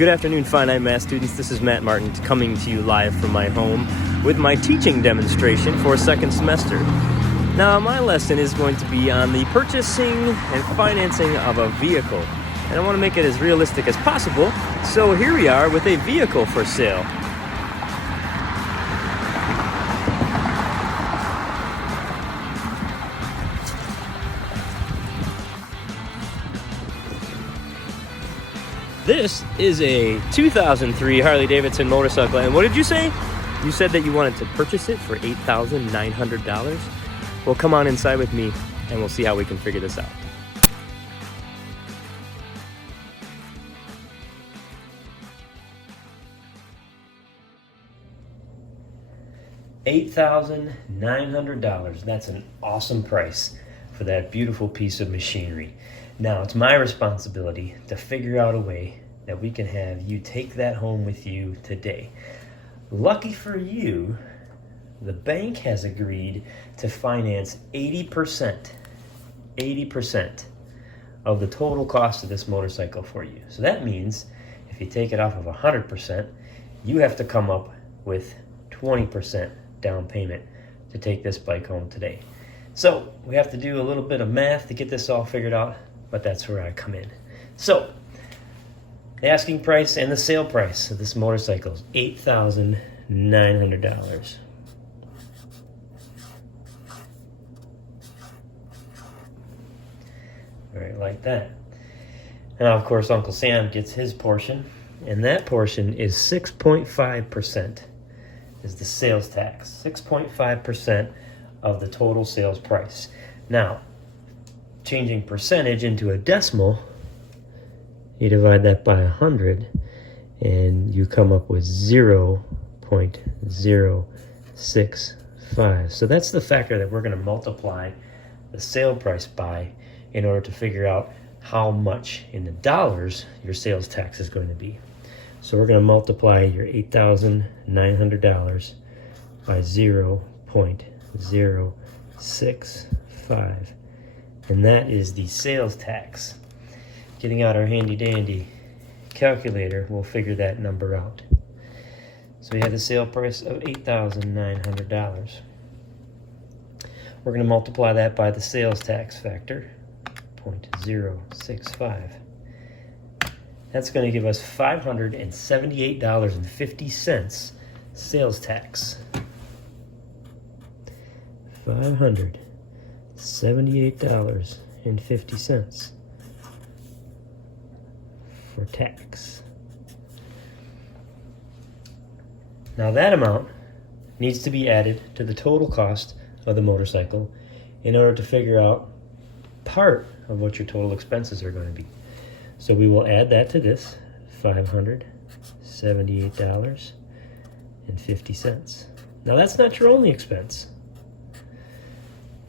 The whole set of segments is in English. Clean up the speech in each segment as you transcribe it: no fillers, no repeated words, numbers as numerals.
Good afternoon, finite math students. This is Matt Martin coming to you live from my home with my teaching demonstration for second semester. Now, my lesson is going to be on the purchasing and financing of a vehicle. And I want to make it as realistic as possible. So here we are with a vehicle for sale. This is a 2003 Harley-Davidson motorcycle. And what did you say? You said that you wanted to purchase it for $8,900? Well, come on inside with me and we'll see how we can figure this out. $8,900. That's an awesome price for that beautiful piece of machinery. Now, it's my responsibility to figure out a way that we can have you take that home with you today. Lucky for you, the bank has agreed to finance 80% of the total cost of this motorcycle for you. So that means if you take it off of 100%, you have to come up with 20% down payment to take this bike home today. So we have to do a little bit of math to get this all figured out, but that's where I come in. So the asking price and the sale price of this motorcycle is $8,900. Right, like that. Now, of course, Uncle Sam gets his portion, and that portion is 6.5% is the sales tax. 6.5% of the total sales price. Now, changing percentage into a decimal, you divide that by 100, and you come up with 0.065. So that's the factor that we're going to multiply the sale price by in order to figure out how much in the dollars your sales tax is going to be. So we're going to multiply your $8,900 by 0.065. And that is the sales tax. Getting out our handy dandy calculator, we'll figure that number out. So we have the sale price of $8,900. We're going to multiply that by the sales tax factor, 0.065. That's going to give us $578.50 sales tax. $578.50 for tax. Now that amount needs to be added to the total cost of the motorcycle in order to figure out part of what your total expenses are going to be. So we will add that to this, $578.50. Now that's not your only expense.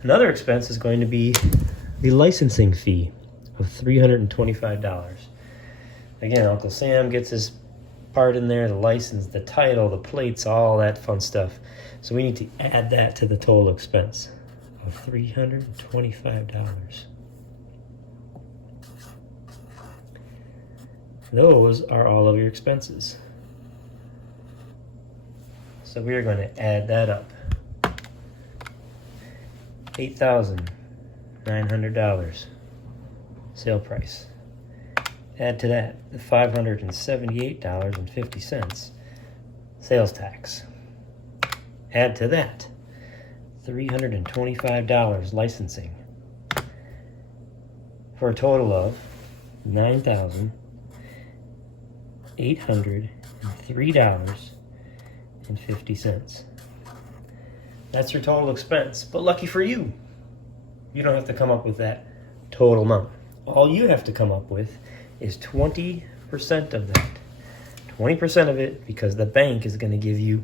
Another expense is going to be the licensing fee of $325. Again, Uncle Sam gets his part in there, the license, the title, the plates, all that fun stuff. So we need to add that to the total expense of $325. Those are all of your expenses. So we are going to add that up. $8,900 sale price. Add to that the $578.50 sales tax. Add to that $325 licensing for a total of $9,803.50. That's your total expense. But lucky for you, you don't have to come up with that total amount. All you have to come up with is 20% of that. 20% of it, because the bank is going to give you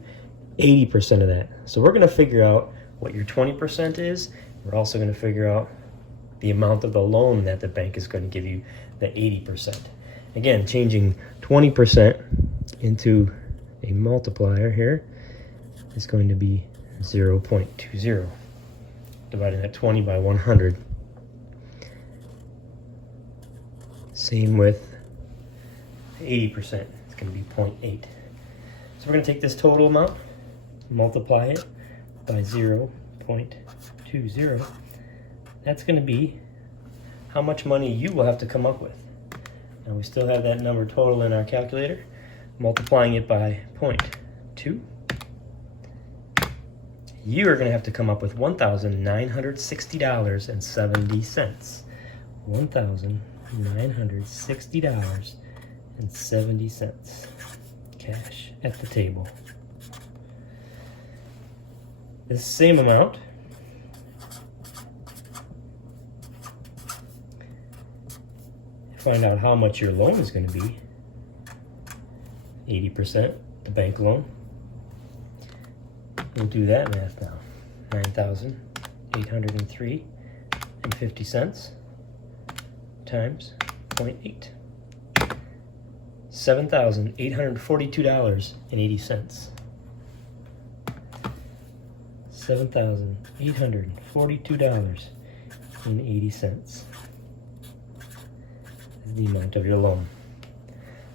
80% of that. So we're going to figure out what your 20% is. We're also going to figure out the amount of the loan that the bank is going to give you, the 80%. Again, changing 20% into a multiplier here is going to be 0.20. Dividing that 20 by 100. Same with 80%. It's going to be 0.8. So we're going to take this total amount, multiply it by 0.20. That's going to be how much money you will have to come up with. Now we still have that number total in our calculator. Multiplying it by 0.2. You are going to have to come up with $1,960.70. $1,960.70 cash at the table. This same amount find out how much your loan is going to be. 80%, the bank loan. We'll do that math now. $9,803.50 times 0.8. $7,842.80. $7,842.80 is the amount of your loan.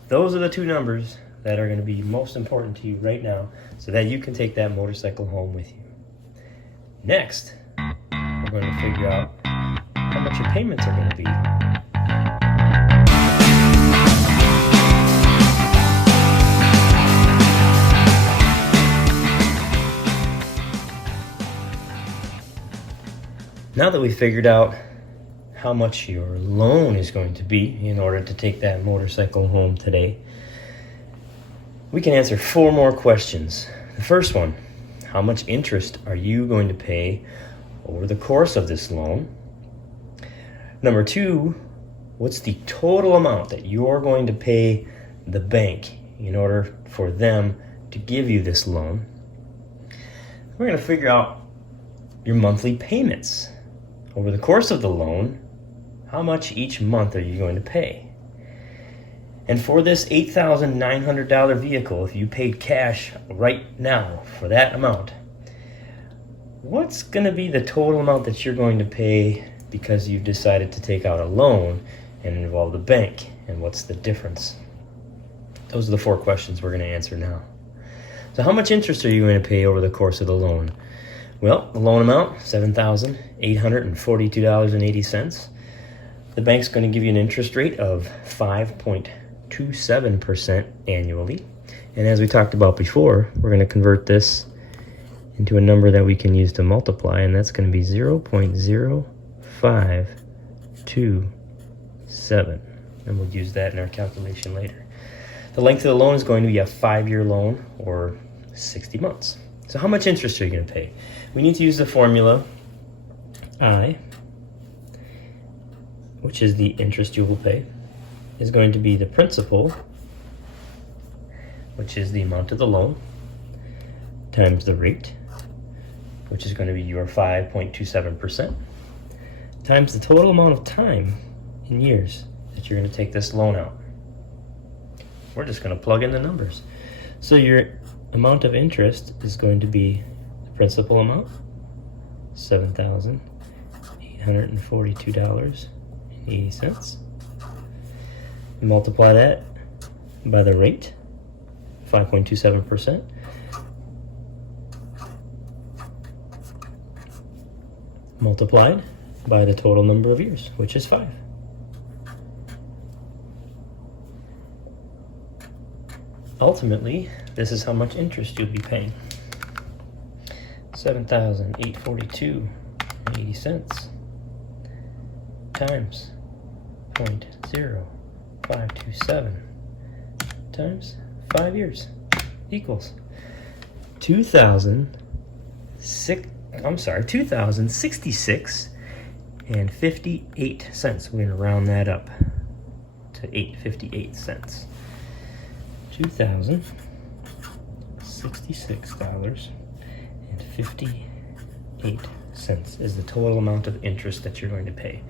Those are the two numbers that are going to be most important to you right now so that you can take that motorcycle home with you. Next, we're going to figure out how much your payments are going to be. Now that we figured out how much your loan is going to be in order to take that motorcycle home today, we can answer 4 more questions. The first one, how much interest are you going to pay over the course of this loan? Number 2, what's the total amount that you're going to pay the bank in order for them to give you this loan? We're going to figure out your monthly payments. Over the course of the loan, how much each month are you going to pay? And for this $8,900 vehicle, if you paid cash right now for that amount, what's going to be the total amount that you're going to pay because you've decided to take out a loan and involve the bank? And what's the difference? Those are the 4 questions we're going to answer now. So how much interest are you going to pay over the course of the loan? Well, the loan amount, $7,842.80. The bank's going to give you an interest rate of 5.27% annually. And as we talked about before, we're going to convert this into a number that we can use to multiply, and that's going to be 0.0527. And we'll use that in our calculation later. The length of the loan is going to be a 5-year loan, or 60 months. So how much interest are you going to pay? We need to use the formula I, which is the interest you will pay, is going to be the principal, which is the amount of the loan, times the rate, which is going to be your 5.27%, times the total amount of time in years that you're going to take this loan out. We're just going to plug in the numbers. So your amount of interest is going to be the principal amount, $7,842.80. You multiply that by the rate, 5.27%. Multiplied by the total number of years, which is 5. Ultimately, this is how much interest you'll be paying. $7,842.80 times 0.0527 times 5 years equals $2,066.58. We're going to round that up to 8.58 cents. $2,066.58 is the total amount of interest that you're going to pay.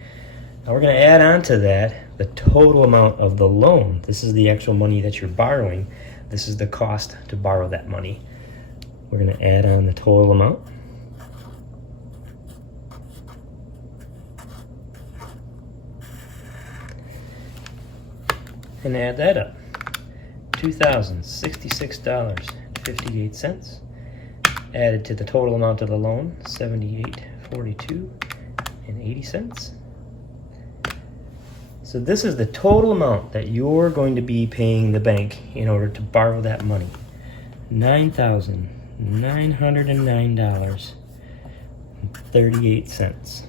Now we're going to add on to that the total amount of the loan. This is the actual money that you're borrowing. This is the cost to borrow that money. We're going to add on the total amount. And add that up. $2,066.58. Added to the total amount of the loan, $78.42.80. So this is the total amount that you're going to be paying the bank in order to borrow that money. $9,909.38.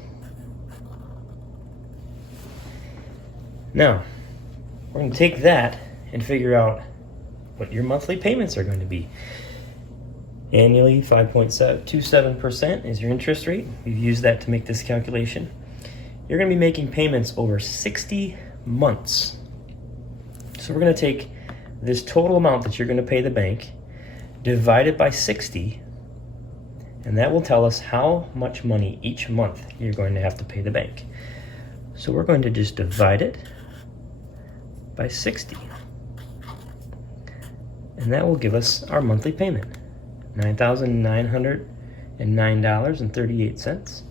Now, we're going to take that and figure out what your monthly payments are going to be. Annually, 5.27% is your interest rate. We've used that to make this calculation. You're going to be making payments over 60 months. So we're going to take this total amount that you're going to pay the bank, divide it by 60, and that will tell us how much money each month you're going to have to pay the bank. So we're going to just divide it by 60. And that will give us our monthly payment, $9,909.38.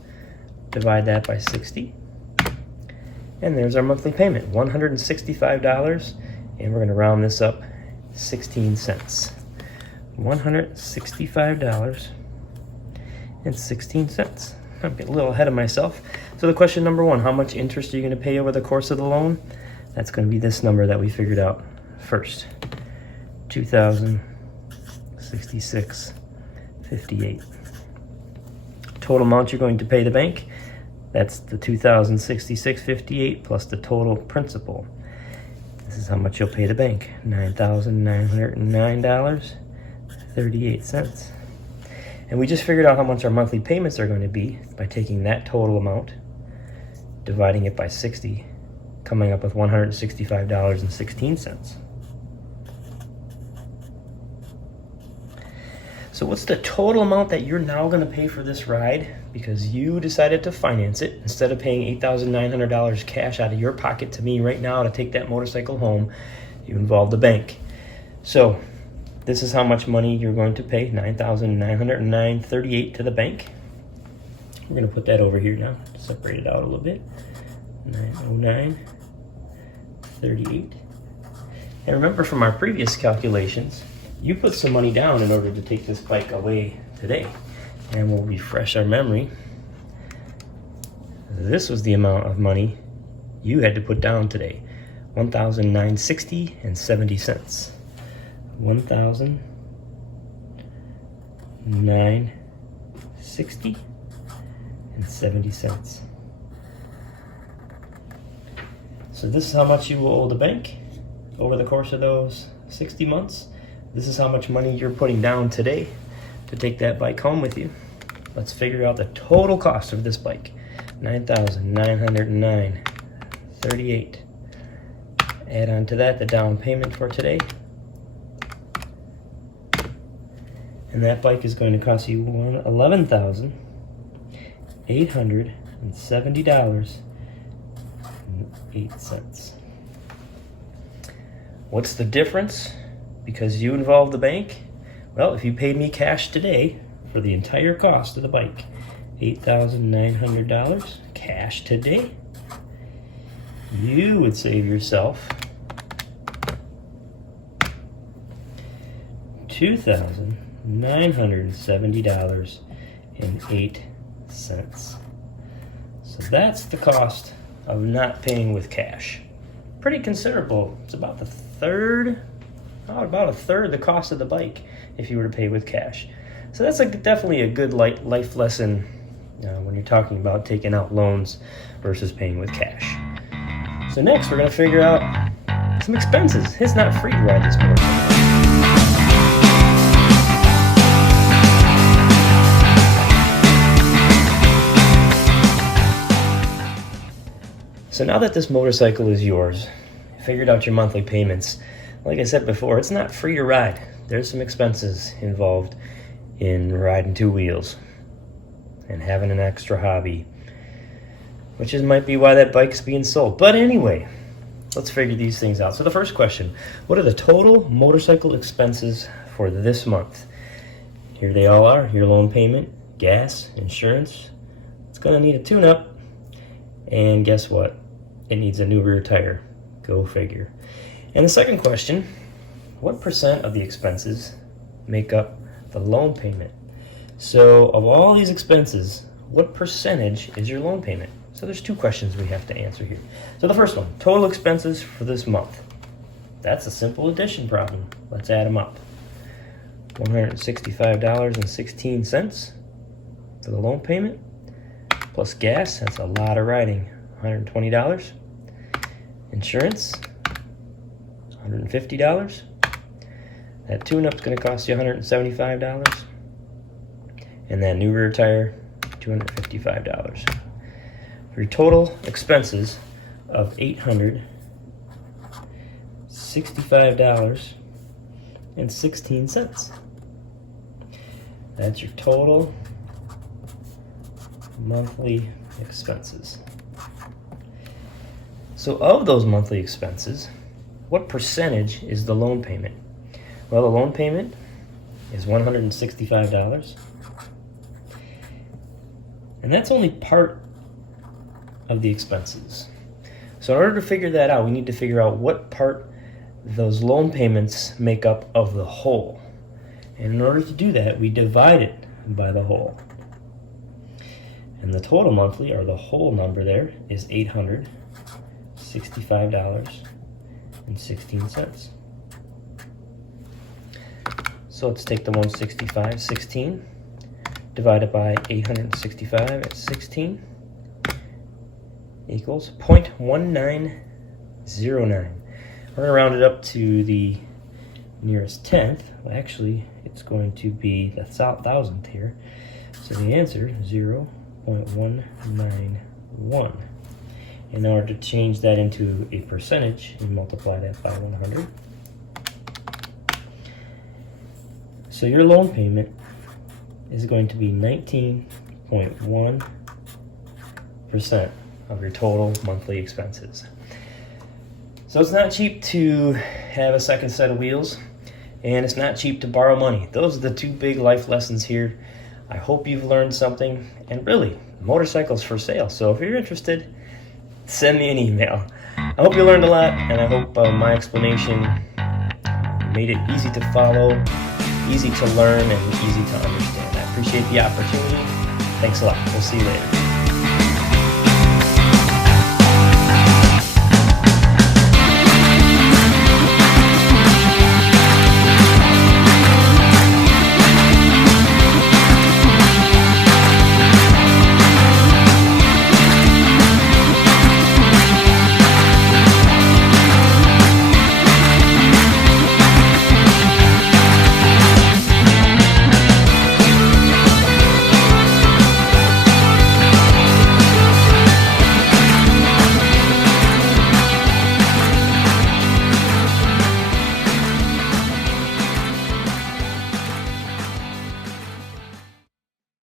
Divide that by 60. And there's our monthly payment, $165. And we're going to round this up 16 cents. $165.16. I'm getting a little ahead of myself. So the question number one, how much interest are you going to pay over the course of the loan? That's going to be this number that we figured out first. $2,066.58. Total amount you're going to pay the bank, that's the $2,066.58 plus the total principal. This is how much you'll pay the bank, $9,909.38. And we just figured out how much our monthly payments are going to be by taking that total amount, dividing it by 60, coming up with $165.16. So what's the total amount that you're now going to pay for this ride because you decided to finance it? Instead of paying $8,900 cash out of your pocket to me right now to take that motorcycle home, you involved the bank. So this is how much money you're going to pay, $9,909.38 to the bank. We're going to put that over here now, separate it out a little bit. $909.38. And remember from our previous calculations, you put some money down in order to take this bike away today. And we'll refresh our memory. This was the amount of money you had to put down today. $1,960.70. $1,960.70. So this is how much you will owe the bank over the course of those 60 months. This is how much money you're putting down today to take that bike home with you. Let's figure out the total cost of this bike. $9,909.38. Add on to that the down payment for today. And that bike is going to cost you $11,870.08. What's the difference? Because you involved the bank? Well, if you paid me cash today for the entire cost of the bike, $8,900 cash today, you would save yourself $2,970.08. So that's the cost of not paying with cash. Pretty considerable. It's about a third the cost of the bike if you were to pay with cash. So that's definitely a good life lesson when you're talking about taking out loans versus paying with cash. So next we're going to figure out some expenses. It's not free to ride this motorcycle. So now that this motorcycle is yours, you figured out your monthly payments. Like I said before, it's not free to ride. There's some expenses involved in riding two wheels and having an extra hobby, which might be why that bike's being sold. But anyway, let's figure these things out. So the first question, what are the total motorcycle expenses for this month? Here they all are. Your loan payment, gas, insurance. It's going to need a tune-up. And guess what? It needs a new rear tire. Go figure. And the second question, what percent of the expenses make up the loan payment? So of all these expenses, what percentage is your loan payment? So there's two questions we have to answer here. So the first one, total expenses for this month. That's a simple addition problem. Let's add them up. $165.16 for the loan payment, plus gas, that's a lot of riding, $120. Insurance, $150. That tune-up's going to cost you $175. And that new rear tire, $255. For your total expenses of $865.16. That's your total monthly expenses. So of those monthly expenses, what percentage is the loan payment? Well, the loan payment is $165. And that's only part of the expenses. So in order to figure that out, we need to figure out what part those loan payments make up of the whole. And in order to do that, we divide it by the whole. And the total monthly, or the whole number there, is $865.16. So let's take the 165.16, divide it by 865 at 16, equals 0.1909. We're going to round it up to the nearest tenth. Well, actually, it's going to be the thousandth here. So the answer is 0.191. In order to change that into a percentage, you multiply that by 100. So your loan payment is going to be 19.1% of your total monthly expenses. So it's not cheap to have a second set of wheels, and it's not cheap to borrow money. Those are the two big life lessons here. I hope you've learned something, and really, motorcycles for sale. So if you're interested, send me an email. I hope you learned a lot, and I hope my explanation made it easy to follow, easy to learn, and easy to understand. I appreciate the opportunity. Thanks a lot. We'll see you later.